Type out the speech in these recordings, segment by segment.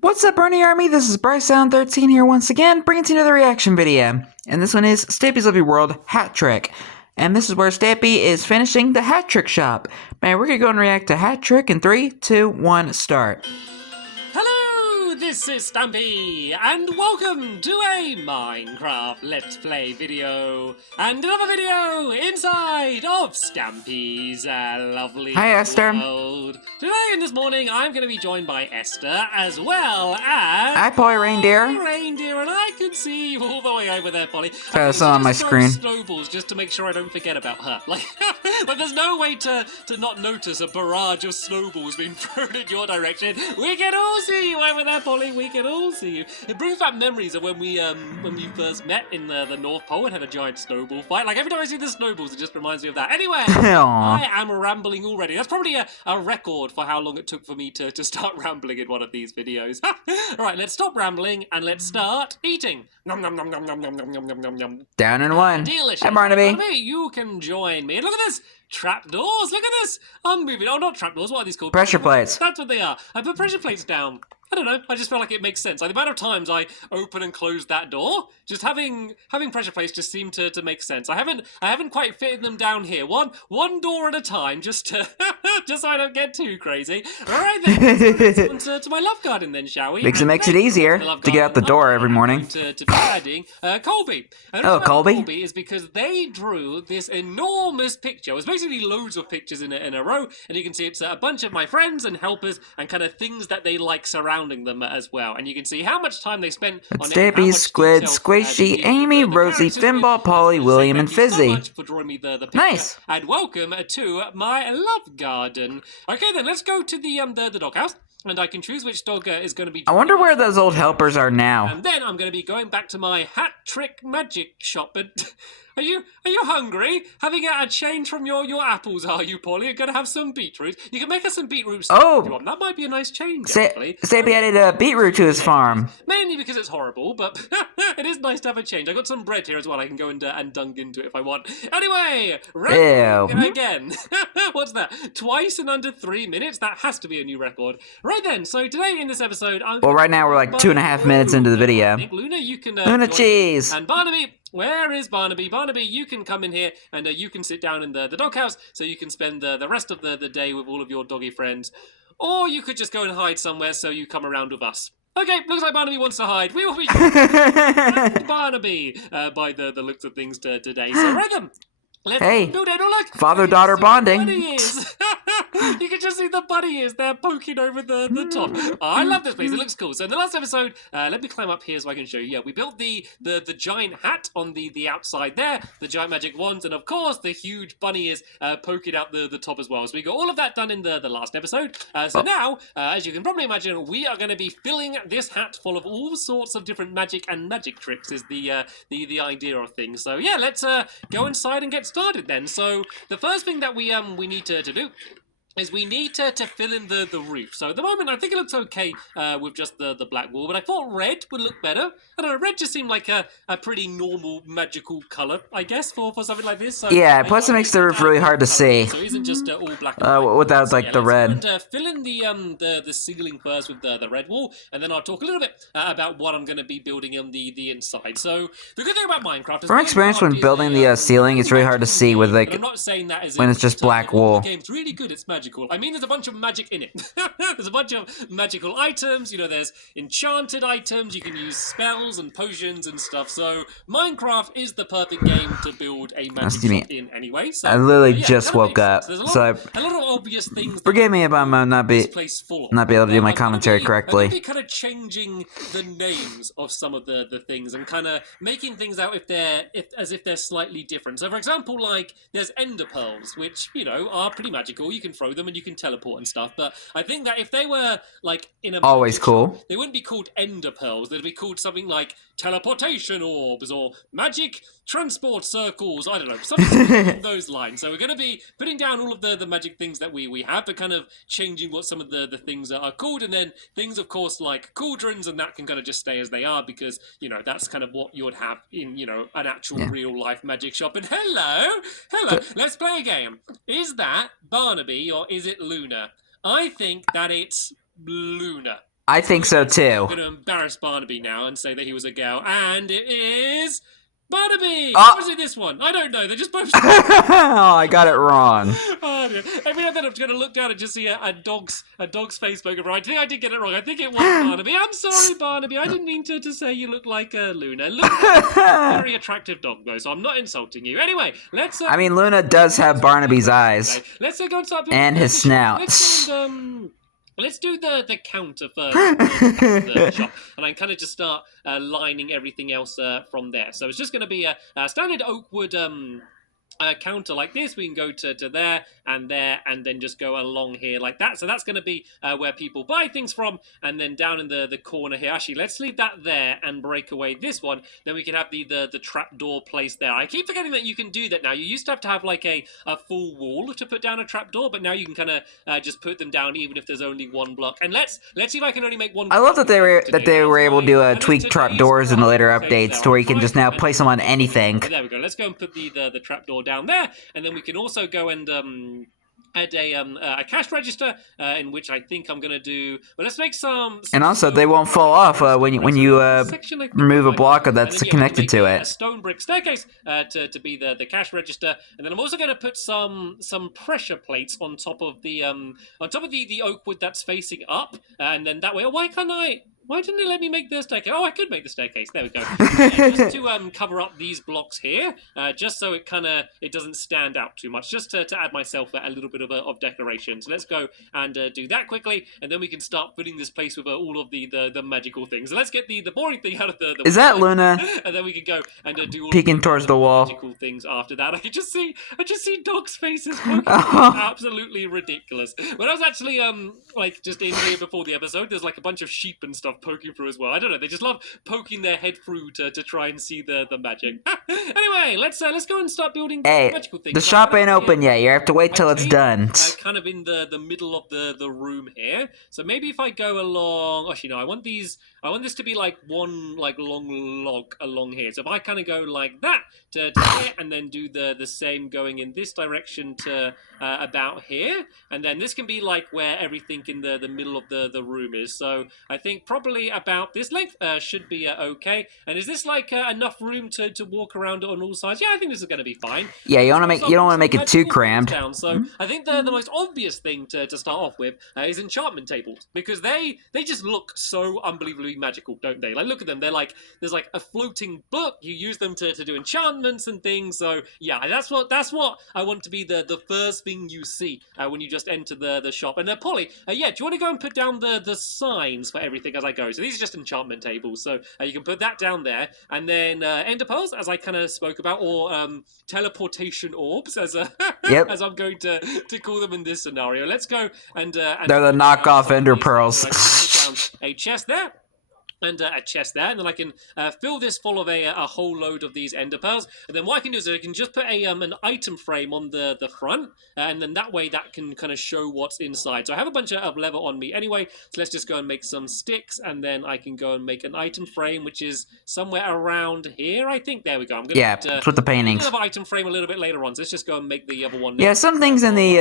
What's up, Bernie Army? This is BryceAllen13 here once again, bringing to you another reaction video. And this one is Stampy's Lovely World Hat Trick. And this is where Stampy is finishing the hat trick shop. Man, we're gonna go and react to Hat Trick in 3, 2, 1, start. Hello, this is Stampy, and welcome to a Minecraft Let's Play video, and another video inside of Stampy's lovely Hi, Esther. world. Today and this morning, I'm going to be joined by Esther, as well as... Hi, Polly Reindeer. Reindeer, and I can see you all the way over there, Polly. It's on my screen. Snowballs just to make sure I don't forget about her. Like there's no way to not notice a barrage of snowballs being thrown in your direction. We can all see you over there, Polly. We can all see you. It brings back memories of when we first met in the North Pole and had a giant snowball fight. Like every time I see the snowballs, it just reminds me of that. Anyway, I am rambling already. That's probably a record for how long it took for me to start rambling in one of these videos. Alright, let's stop rambling and let's start eating. Nom nom nom nom nom nom nom nom nom nom nom. Down in one. Delicious. Hi, Barnaby. Barnaby, you can join me. And look at this. Trapdoors. Look at this. I'm moving. Oh, not trapdoors. What are these called? Pressure plates. That's what they are. I put pressure plates down. I don't know. I just felt like it makes sense. Like the amount of times I open and close that door, just having pressure plates just seemed to make sense. I haven't quite fitted them down here. One door at a time, just so I don't get too crazy. All right then. Let's go to my love garden then, shall we? Makes it easier to get out the door every morning. To be adding Colby. And oh, Colby. Colby is because they drew this enormous picture. It was basically loads of pictures in a row, and you can see it's a bunch of my friends and helpers and kind of things that they like surrounding them as well. And you can see how much time they spent on Stampy, Squid, Squishy, Amy, Rosie, Finball, Polly, William, and Fizzy. So much for drawing me the picture. Nice. And welcome to my love garden. Okay then, let's go to the doghouse. And I can choose which dog is going to be... I wonder where those old helpers are now. And then I'm going to be going back to my hat trick magic shop. But are you hungry? Having a change from your apples, are you, Polly? You're going to have some beetroot. You can make us some beetroot soup if you want. That might be a nice change, actually. Stampy added a beetroot to his farm. Mainly because it's horrible, but it is nice to have a change. I got some bread here as well. I can go and dunk into it if I want. Anyway, again. What's that? Twice in under 3 minutes? That has to be a new record. Right then, so today in this episode... Well, right now we're like 2.5 minutes into the video. I think Luna, you can... Luna cheese! And Barnaby... Where is Barnaby? Barnaby, you can come in here and you can sit down in the doghouse so you can spend the rest of the day with all of your doggy friends. Or you could just go and hide somewhere so you come around with us. Okay, looks like Barnaby wants to hide. We will be Barnaby by the looks of things today. So right then. Let's build it. Oh, look! Father-daughter bonding. Bunny ears. You can just see the bunny ears there poking over the top. Oh, I love this place. It looks cool. So in the last episode, let me climb up here so I can show you. Yeah, we built the giant hat on the outside there, the giant magic wands, and of course the huge bunny ears poking out the top as well. So we got all of that done in the last episode. So now, as you can probably imagine, we are going to be filling this hat full of all sorts of different magic tricks. Is the idea of things. So yeah, let's go inside and get started then. So the first thing that we need to do is we need to fill in the roof. So at the moment, I think it looks okay with just the black wall, but I thought red would look better. I don't know, red just seemed like a pretty normal magical colour, I guess, for something like this. So yeah, plus it makes the roof really hard to see. So it isn't just all black and white. Without, like, the red. And fill in the ceiling first with the red wall, and then I'll talk a little bit about what I'm going to be building on the inside. So the good thing about Minecraft is... From experience when building the ceiling, it's really hard to see with, like, I'm not saying that when it's just black wool. The game's really good, it's magical. I mean, there's a bunch of magic in it. There's a bunch of magical items. You know, there's enchanted items. You can use spells and potions and stuff. So Minecraft is the perfect game to build a magic shop in anyway. So, I literally just woke up, so a lot of obvious things. Forgive me if I'm not be able to do my commentary correctly. I'm kind of changing the names of some of the things and kind of making things out as if they're slightly different. So, for example, like there's ender pearls, which are pretty magical. You can throw them and you can teleport and stuff. But I think that if they were like in a always cool, shop, they wouldn't be called ender pearls. They'd be called something like teleportation orbs or magic transport circles. I don't know, something along those lines. So we're going to be putting down all of the magic things that we have, but kind of changing what some of the things are called, and then things, of course, like cauldrons and that can kind of just stay as they are because that's kind of what you would have in an actual real life magic shop. And hello, let's play a game. Is that Barnaby or is it Luna? I think that it's Luna. I think so I'm too. going to embarrass Barnaby now and say that he was a girl. And it is Barnaby! Oh. Or is it this one? I don't know. They're just both... Oh, I got it wrong. Oh, dear. I mean, then I'm going to look down and just see a dog's face poking right. I think I did get it wrong. I think it was Barnaby. I'm sorry, Barnaby. I didn't mean to say you look like Luna. Luna is a very attractive dog, though, so I'm not insulting you. Anyway, let's... I mean, Luna does have Barnaby's eyes. Okay. Let's go and start... And his snout. Let's do the counter first, the shop, and I can kind of just start lining everything else from there. So it's just going to be a standard oak wood counter like this. We can go to there, and then just go along here like that. So that's going to be where people buy things from, and then down in the corner here. Actually, let's leave that there and break away this one. Then we can have the trapdoor placed there. I keep forgetting that you can do that now. You used to have like a full wall to put down a trapdoor, but now you can kind of just put them down even if there's only one block. And let's see if I can only make one. I love that they were able to tweak trapdoors in the later updates to where you can just now place them on anything. There we go. Let's go and put the trapdoor down there, and then we can also go and add a cash register in which I think I'm gonna do. Well, let's make some and also they won't fall off when you remove a block that's connected to it. A stone brick staircase to be the cash register, and then I'm also gonna put some pressure plates on top of the oak wood that's facing up, and then that way. Oh, why didn't it let me make the staircase? Oh, I could make the staircase. There we go. Just to cover up these blocks here, just so it doesn't stand out too much, just to add myself a little bit of decoration. So let's go and do that quickly, and then we can start filling this place with all of the magical things. So let's get the boring thing out of the Is that Luna? And then we can go and do all peeking towards the wall. Magical things after that. I just see dogs' faces poking. Absolutely ridiculous. When I was actually like just in here before the episode, there's like a bunch of sheep and stuff poking through as well. I don't know, they just love poking their head through to try and see the magic. Anyway, let's go and start building magical things. The shop ain't open yet. You have to wait till it's done. Kind of in the middle of the room here. So maybe if I go along, actually no, I want this to be like one long log along here. So if I kind of go like that to here, and then do the same going in this direction to about here, and then this can be like where everything in the middle of the room is. So I think probably about this length should be okay. And is this like enough room to walk around on all sides? Yeah, I think this is going to be fine. Yeah, you don't want to make it too crammed. So I think the most obvious thing to start off with is enchantment tables, because they just look so unbelievably magical, don't they? Like, look at them. They're like, there's like a floating book. You use them to do enchantments and things. So yeah, that's what I want to be the first thing you see when you just enter the shop. And Polly, yeah, do you want to go and put down the signs for everything as I go? So these are just enchantment tables. So you can put that down there, and then ender pearls, as I kind of spoke about, or teleportation orbs, as as I'm going to call them in this scenario. Let's go and they're the knockoff ender pearls. Put down a chest there. And a chest there, and then I can fill this full of a whole load of these ender pearls. And then what I can do is I can just put an item frame on the front, and then that way that can kind of show what's inside. So I have a bunch of leather on me anyway, so let's just go and make some sticks, and then I can go and make an item frame, which is somewhere around here, I think. There we go. I'm gonna put the paintings. Another item frame a little bit later on, so let's just go and make the other one. Yeah, some things in the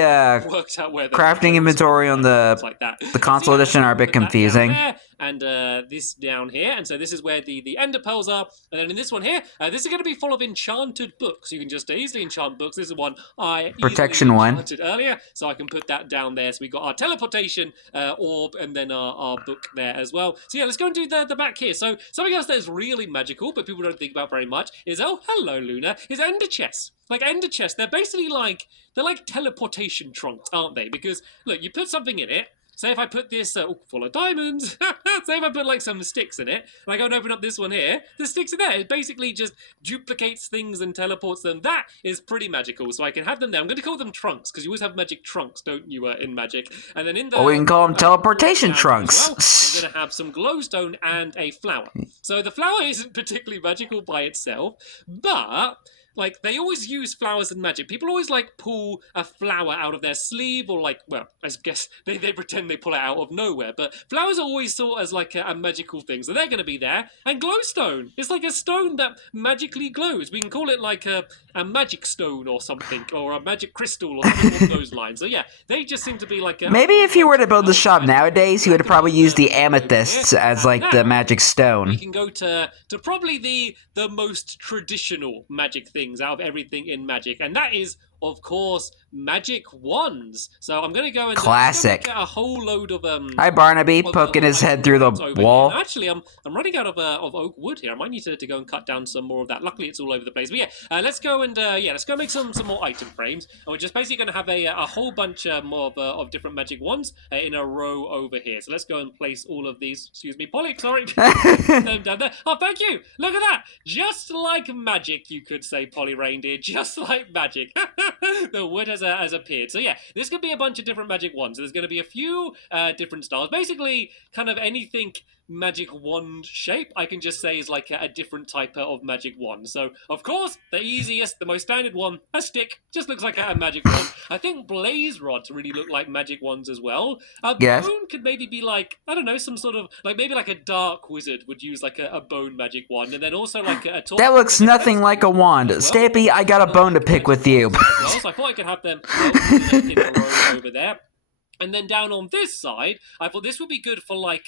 crafting inventory on the console edition are a bit confusing. And this down here, and so this is where the ender pearls are. And then in this one here, this is going to be full of enchanted books. You can just easily enchant books. This is one I protection enchanted earlier, so I can put that down there. So we got our teleportation orb, and then our book there as well. So yeah, let's go and do the back here. So something else that is really magical, but people don't think about very much, is hello Luna, is ender chests. Like ender chests, they're basically like teleportation trunks, aren't they? Because look, you put something in it. Say if I put this full of diamonds, say if I put like some sticks in it, and I go and open up this one here, the sticks are there. It basically just duplicates things and teleports them. That is pretty magical, so I can have them there. I'm going to call them trunks, because you always have magic trunks, don't you, in Magic? And then in the... Or we can call them teleportation trunks. I'm going to have some glowstone and a flower. So the flower isn't particularly magical by itself, but... like, they always use flowers in magic. People always, like, pull a flower out of their sleeve or, like, well, I guess they pretend they pull it out of nowhere. But flowers are always thought as, like, a magical thing. So they're going to be there. And glowstone. It's like a stone that magically glows. We can call it, like, a magic stone or something. Or a magic crystal or something along those lines. So, yeah, they just seem to be, like... Maybe if you were to build the shop nowadays, you would probably use the amethysts as, like, the magic stone. We can go to probably the most traditional magic things out of everything in magic, and that is, of course, magic wands. So I'm gonna go and classic. Get a whole load of Hi Barnaby, poking his head through the wall. Actually, I'm running out of oak wood here. I might need to go and cut down some more of that. Luckily, it's all over the place. But yeah, let's go and let's go make some more item frames. And we're just basically gonna have a whole bunch more of different magic wands in a row over here. So let's go and place all of these. Excuse me, Polly. Sorry, them down there. Oh, thank you. Look at that. Just like magic, you could say, Polly Reindeer. Just like magic. The wood has appeared. So yeah, this could be a bunch of different magic wands. So there's going to be a few different styles. Basically, kind of anything magic wand shape, I can just say is like a different type of magic wand. So, of course, the easiest, the most standard one, a stick. Just looks like a magic wand. I think blaze rods really look like magic wands as well. A bone could maybe be like, I don't know, some sort of, like maybe like a dark wizard would use like a bone magic wand. And then also like a torch. That looks nothing like a wand. Stampy, I got a bone to pick with you. So I thought I could have them in a row over there. And then down on this side, I thought this would be good for like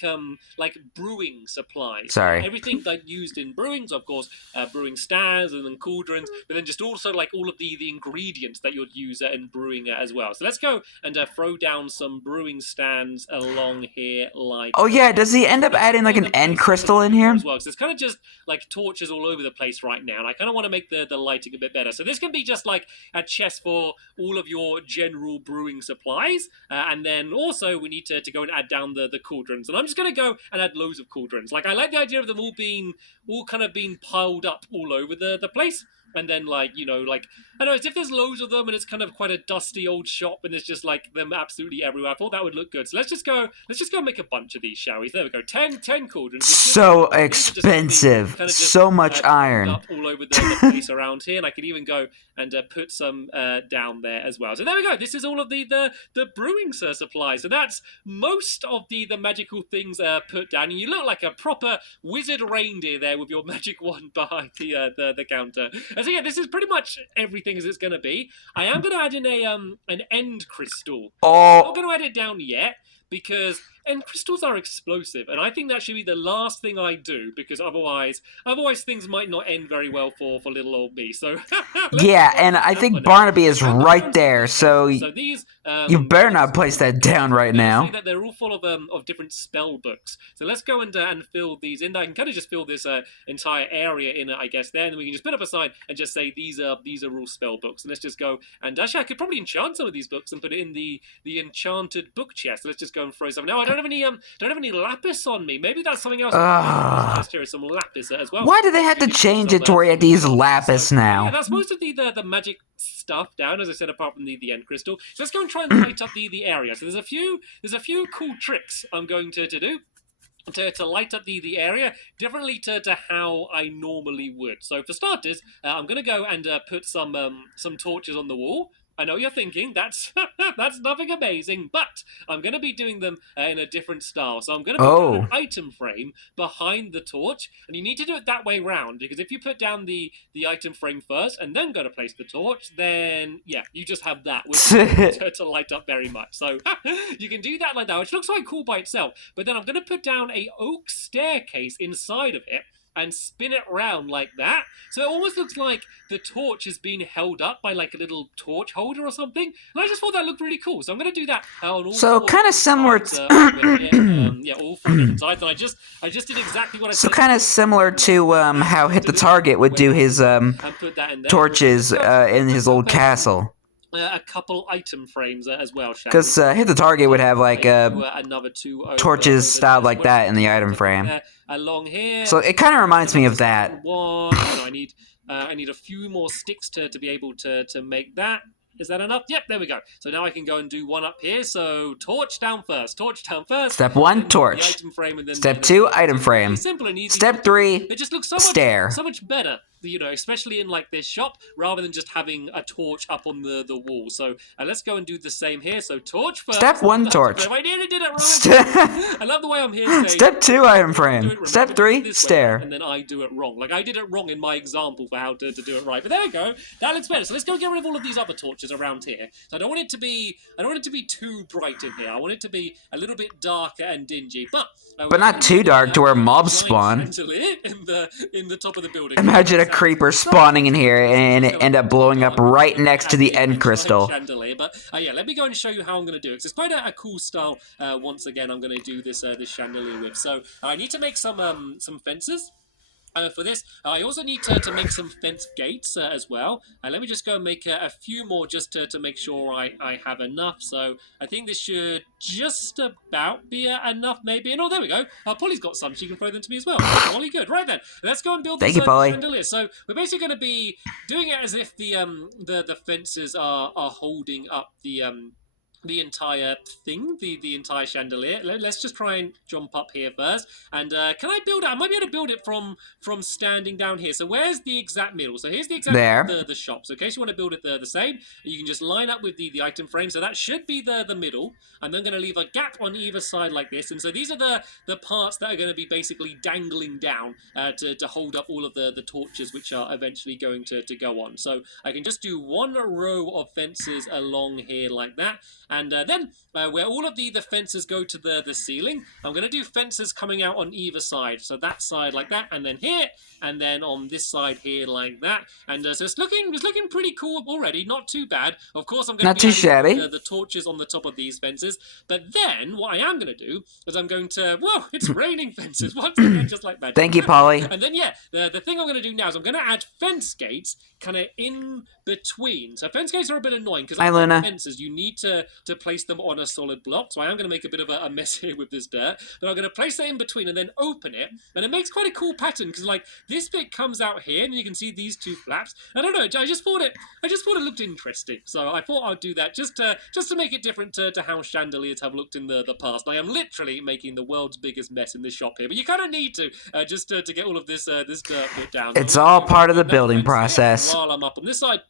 brewing supplies. Sorry. Everything like used in brewings, of course, brewing stands and then cauldrons, but then just also like all of the ingredients that you'd use in brewing as well. So let's go and throw down some brewing stands along here like... Oh yeah, does he end up adding like an end crystal in here? As well, so it's kind of just like torches all over the place right now, and I kind of want to make the lighting a bit better. So this can be just like a chest for all of your general brewing supplies, and then also we need to go and add down the cauldrons. And I'm just going to go and add loads of cauldrons. Like, I like the idea of them all kind of being piled up all over the place. And then, like, you know, like, I don't know, as if there's loads of them and it's kind of quite a dusty old shop and there's just, like, them absolutely everywhere. I thought that would look good. So let's just go make a bunch of these, shall we? There we go. 10 cauldrons. So expensive. So much iron. Up all over the place around here. And I could even go and put some down there as well. So there we go. This is all of the brewing supplies. So that's most of the magical things put down. And you look like a proper wizard reindeer there with your magic wand behind the counter. And so yeah, this is pretty much everything as it's going to be. I am going to add in an end crystal. I'm not going to add it down yet because end crystals are explosive, and I think that should be the last thing I do because otherwise things might not end very well for little old me. So yeah, and I think Barnaby is right there. So these you better not place that down right now. That they're all full of different spell books. So let's go and fill these in. I can kind of just fill this entire area in, I guess, there, and then we can just put up a sign and just say these are all spell books. And let's just go and actually I could probably enchant some of these books and put it in the enchanted book chest. So let's just go and throw some. Now I don't have any lapis on me. Maybe that's something else. Here is some lapis as well. Why do they have to change it to where you have to use lapis now? Yeah, that's most of the magic stuff down, as I said, apart from the end crystal. So let's go and try and light up the area. So there's a few cool tricks I'm going to do. To light up the area differently to how I normally would. So for starters, I'm going to go and put some torches on the wall. I know you're thinking that's nothing amazing, but I'm going to be doing them in a different style. So I'm going to put an item frame behind the torch, and you need to do it that way round, because if you put down the item frame first and then go to place the torch, then yeah, you just have that which to light up very much. So you can do that like that, which looks quite cool by itself. But then I'm going to put down a oak staircase inside of it and spin it round like that. So it almost looks like the torch is being held up by like a little torch holder or something. And I just thought that looked really cool. So I'm going to do that on all so kind of similar to... yeah, all four different sides. And I just did exactly what I said. So kind of similar to how Hit the Target would do his torches in his old castle. A couple item frames as well. Because Hit the Target would have like another two torches styled like that in the item frame. Along here. So it kind of reminds me of that. I need a few more sticks to be able to make that. Is that enough? Yep, there we go. So now I can go and do one up here. So torch down first. Torch down first. Step 1, torch. Item frame, and then Step 2, item frame. Simple and easy. Step 3, it just looks so stair. So much better especially in like this shop, rather than just having a torch up on the wall. So let's go and do the same here. So torch first. Step 1, torch. I nearly did it wrong. I love the way I'm here saying. Step 2, item frame. Step 3, stair. And then I do it wrong. Like I did it wrong in my example for how to do it right. But there we go. That looks better. So let's go get rid of all of these other torches around here. So I don't want it to be too bright in here. I want it to be a little bit darker and dingy. But not too dark to where mobs spawn. In the top of the building. Imagine a creeper spawning in here and it end up blowing up right next to the end crystal. Chandelier. But yeah, let me go and show you how I'm going to do it. Because it's quite a cool style. Once again, I'm going to do this chandelier with. So I need to make some fences. For this, I also need to make some fence gates as well. Let me just go and make a few more just to make sure I have enough. So I think this should just about be enough, maybe. And there we go. Polly's got some. She can throw them to me as well. Polly, good. Right then, let's go and build this chandelier. So we're basically going to be doing it as if the fences are holding up the entire thing, the entire chandelier. Let's just try and jump up here first. And can I build it? I might be able to build it from standing down here. So where's the exact middle? So here's the exact the shop. So in case you want to build it the same, you can just line up with the item frame. So that should be the middle. And then going to leave a gap on either side like this. And so these are the parts that are going to be basically dangling down to hold up all of the torches, which are eventually going to go on. So I can just do one row of fences along here like that. And then, where all of the fences go to the ceiling, I'm going to do fences coming out on either side. So that side like that, and then here, and then on this side here like that. And so it's looking pretty cool already, not too bad. Of course, I'm going to be the torches on the top of these fences. But then, what I am going to do is I'm going to... Whoa, it's raining fences once again, just like magic. Thank you, Polly. And then, yeah, the thing I'm going to do now is I'm going to add fence gates kind of in between. So fence gates are a bit annoying because fences, you need to place them on a solid block. So I am going to make a bit of a mess here with this dirt. But I'm going to place that in between and then open it. And it makes quite a cool pattern because like this bit comes out here and you can see these two flaps. I don't know, I just thought it looked interesting. So I thought I'd do that just to make it different to how chandeliers have looked in the past. I am literally making the world's biggest mess in this shop here. But you kind of need to just to get all of this dirt put down. It's all part of the building process. While I'm up on this side,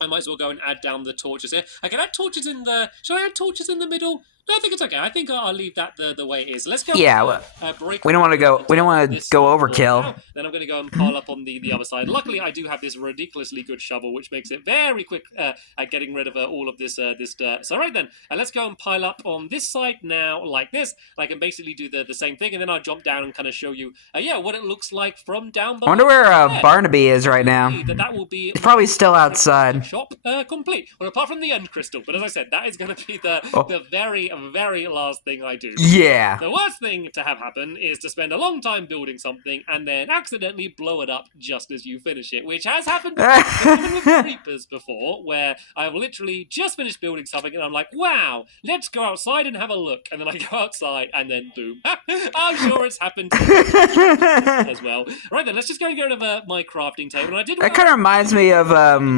I might as well go and add down the torches here. I can add torches in the... Should I add torches in the middle? No, I think it's okay. I think I'll leave that the way it is. Let's go. Yeah, we don't want to go overkill. Then I'm going to go and pile up on the other side. Luckily, I do have this ridiculously good shovel, which makes it very quick at getting rid of all of this dirt. So right then, let's go and pile up on this side now, like this. I can basically do the same thing, and then I'll jump down and kind of show you, what it looks like from down below. I wonder where Barnaby is right now. That will be probably still outside. Shop complete. Well, apart from the end crystal, but as I said, that is going to be the very last thing I do. Yeah. The worst thing to have happen is to spend a long time building something and then accidentally blow it up just as you finish it, which has happened with creepers before, where I've literally just finished building something and I'm like, wow, let's go outside and have a look. And then I go outside and then boom. I'm sure it's happened as well. Right then, let's just go and get rid of my crafting table. And I did. That kind of reminds me of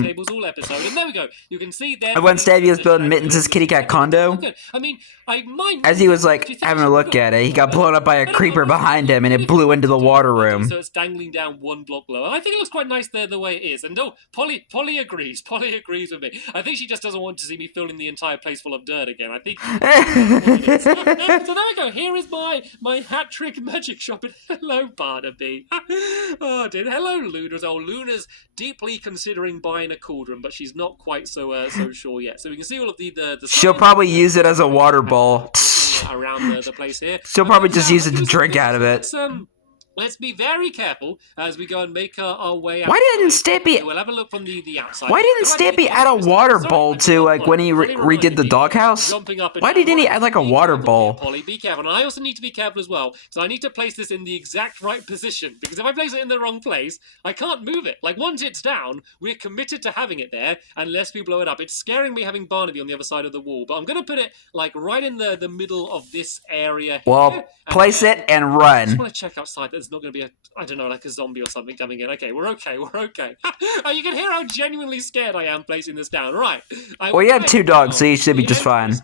tables all episode, and there we go. You can see there when Stampy was building Mittens' kitty cat condo. I mean, I might. As he was like having a look at it, he got blown up by a creeper behind him, and it blew into the water room. So it's dangling down one block lower. And I think it looks quite nice there the way it is. And Polly agrees. Polly agrees with me. I think she just doesn't want to see me filling the entire place full of dirt again. I think. So there we go. Here is my hat trick magic shop. And hello, Barnaby. Oh dear. Hello, Luna's. Oh, Luna's deeply considering buying a cauldron, but she's not quite so sure yet. So we can see all of the she'll probably use it as a water bowl. Around the place here. She'll probably just use it to drink out of it. Let's be very careful as we go and make our way out. Why didn't Stampy... We'll have a look from the outside. Why didn't Stampy add a water bowl to, like, when he redid the doghouse? Why didn't he add, like, a water bowl? Polly, be careful. And I also need to be careful as well. So I need to place this in the exact right position. Because if I place it in the wrong place, I can't move it. Like, once it's down, we're committed to having it there unless we blow it up. It's scaring me having Barnaby on the other side of the wall. But I'm going to put it, like, right in the middle of this area here. Well, place it and run. I just want to check outside. There's there's not going to be I don't know, like a zombie or something coming in. Okay, we're okay. Oh, you can hear how genuinely scared I am placing this down. Right. Well, you have 2 dogs, so you should be just fine.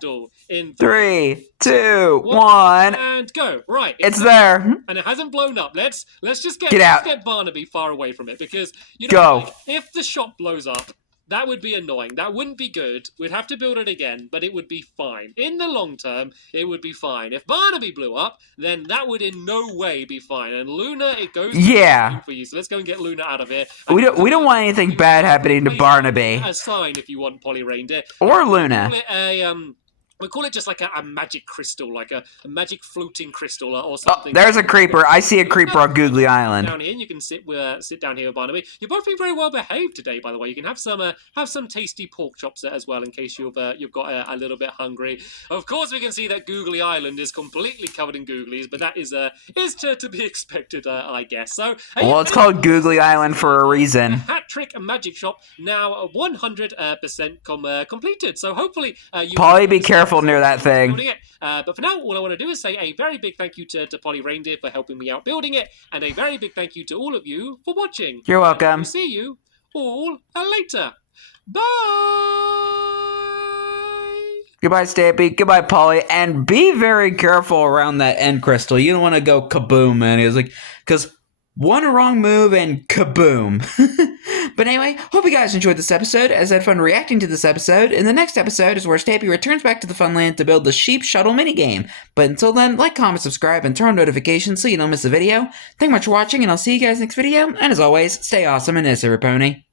In 3, 2, 1. And go. Right. It's there. And it hasn't blown up. Let's just Get out. get Barnaby far away from it, because Go. Like, if the shop blows up, that would be annoying. That wouldn't be good. We'd have to build it again, but it would be fine. In the long term, it would be fine. If Barnaby blew up, then that would in no way be fine. And Luna, it goes for you. So let's go and get Luna out of here. We don't want anything bad happening to Barnaby. A sign if you want, Polly Reindeer. Or Luna. We call it just like a magic crystal, like a magic floating crystal or something. Oh, there's a creeper. I see a creeper on Googly Island. Down here, and you can sit down here with Barnaby. You're both being very well behaved today, by the way. You can have some tasty pork chops as well, in case you've got a little bit hungry. Of course, we can see that Googly Island is completely covered in googlies, but that is to be expected, I guess. So, well, it's called Googly Island for a reason. Hat Trick and Magic Shop now 100% completed. So hopefully, Polly, be careful near that thing. But for now, all I want to do is say a very big thank you to Polly Reindeer for helping me out building it, and a very big thank you to all of you for watching. You're welcome. We'll see you all later. Bye! Goodbye, Stampy. Goodbye, Polly. And be very careful around that end crystal. You don't want to go kaboom, man. It was like, because one wrong move and kaboom. But anyway, hope you guys enjoyed this episode, as I had fun reacting to this episode. In the next episode is where Stampy returns back to the Funland to build the Sheep Shuttle minigame. But until then, like, comment, subscribe, and turn on notifications so you don't miss a video. Thank you much for watching, and I'll see you guys next video. And as always, stay awesome and this, every pony.